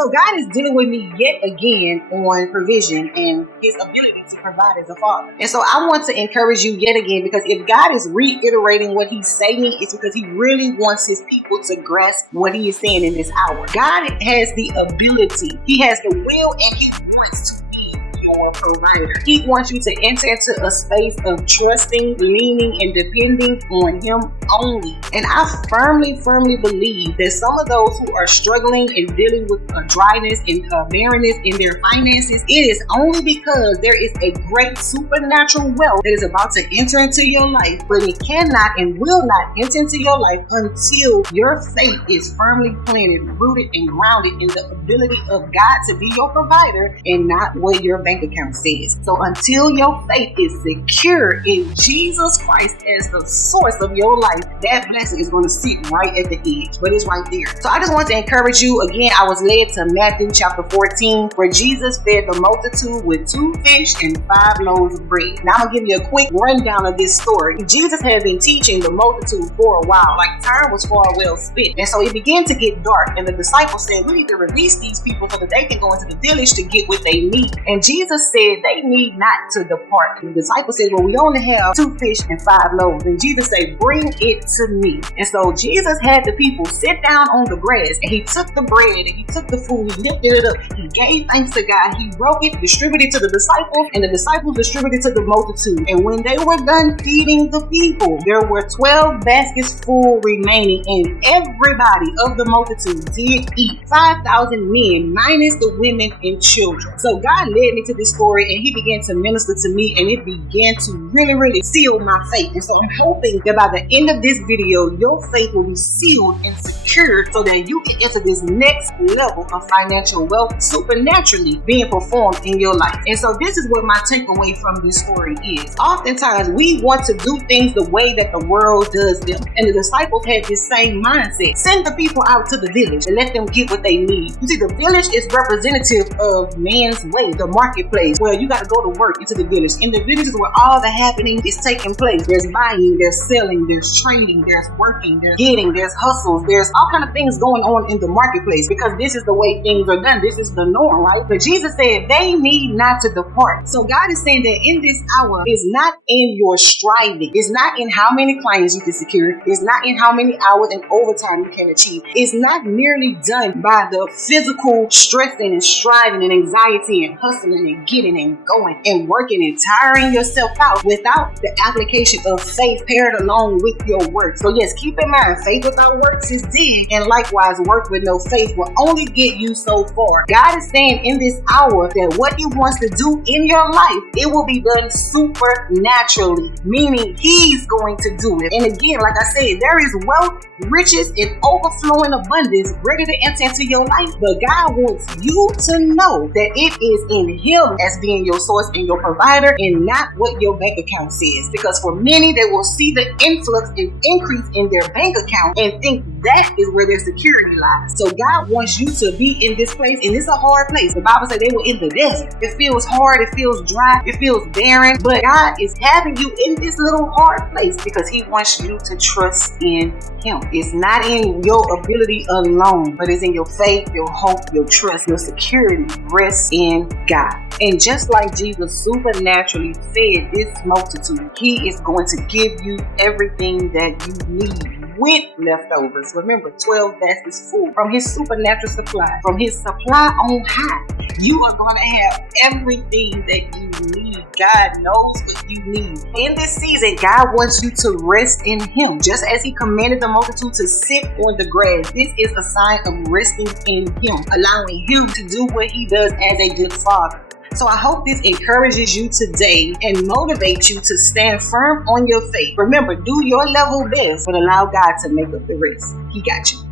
So God is dealing with me yet again on provision and his ability to provide as a father. And so I want to encourage you yet again, because if God is reiterating what he's saying, it's because he really wants his people to grasp what he is saying in this hour. God has the ability, he has the will, and he wants to your provider. He wants you to enter into a space of trusting, leaning, and depending on him only. And I firmly believe that some of those who are struggling and dealing with dryness and barrenness in their finances, it is only because there is a great supernatural wealth that is about to enter into your life, but it cannot and will not enter into your life until your faith is firmly planted, rooted, and grounded in the ability of God to be your provider and not what your bank account says. So until your faith is secure in Jesus Christ as the source of your life, that blessing is going to sit right at the edge, but it's right there. So I just want to encourage you again. I was led to Matthew chapter 14, where Jesus fed the multitude with 2 fish and 5 loaves of bread. Now I'm going to give you a quick rundown of this story. Jesus had been teaching the multitude for a while, like time was far well spent. And so it began to get dark, and the disciples said, we need to release these people so that they can go into the village to get what they need. And Jesus said they need not to depart. And the disciples said, well, we only have 2 fish and 5 loaves. And Jesus said, bring it to me. And so Jesus had the people sit down on the grass, and he took the bread and he took the food, he lifted it up, he gave thanks to God, he broke it, distributed to the disciples, and the disciples distributed to the multitude. And when they were done feeding the people, there were 12 baskets full remaining, and everybody of the multitude did eat, 5,000 men minus the women and children. So God led me to this story, and he began to minister to me, and it began to really seal my faith. And so I'm hoping that by the end of this video, your faith will be sealed and secured so that you can enter this next level of financial wealth supernaturally being performed in your life. And so this is what my takeaway from this story is. Oftentimes we want to do things the way that the world does them, and the disciples had this same mindset. Send the people out to the village and let them get what they need. You see, the village is representative of man's way, the marketplace, where you got to go to work into the village. In the village is where all the happening is taking place. There's buying, there's selling, there's trading, there's working, there's getting, there's hustles, there's all kind of things going on in the marketplace, because this is the way things are done. This is the norm, right? But Jesus said they need not to depart. So God is saying that in this hour, it's not in your striving. It's not in how many clients you can secure. It's not in how many hours and overtime you can achieve. It's not merely done by the physical stressing and striving and anxiety and hustling and getting and going and working and tiring yourself out without the application of faith paired along with your work. So yes, keep in mind, faith without works is dead, and likewise work with no faith will only get you so far. God is saying in this hour that what he wants to do in your life, it will be done supernaturally, meaning he's going to do it. And again, like I said, there is wealth, riches, and overflowing abundance ready to enter into your life, but God wants you to know that it is in him as being your source and your provider, and not what your bank account says. Because for many, they will see the influx and increase in their bank account and think that is where their security lies. So God wants you to be in this place, and it's a hard place. The Bible says they were in the desert. It feels hard, it feels dry, it feels barren, but God is having you in this little hard place because he wants you to trust in him. It's not in your ability alone, but it's in your faith, your hope, your trust, your security rests in God. And just like Jesus supernaturally fed this multitude, he is going to give you everything that you need with leftovers. Remember, 12 baskets full from his supernatural supply, from his supply on high. You are going to have everything that you need. God knows what you need. In this season, God wants you to rest in him. Just as he commanded the multitude to sit on the grass, this is a sign of resting in him, allowing him to do what he does as a good father. So I hope this encourages you today and motivates you to stand firm on your faith. Remember, do your level best, but allow God to make up the rest. He got you.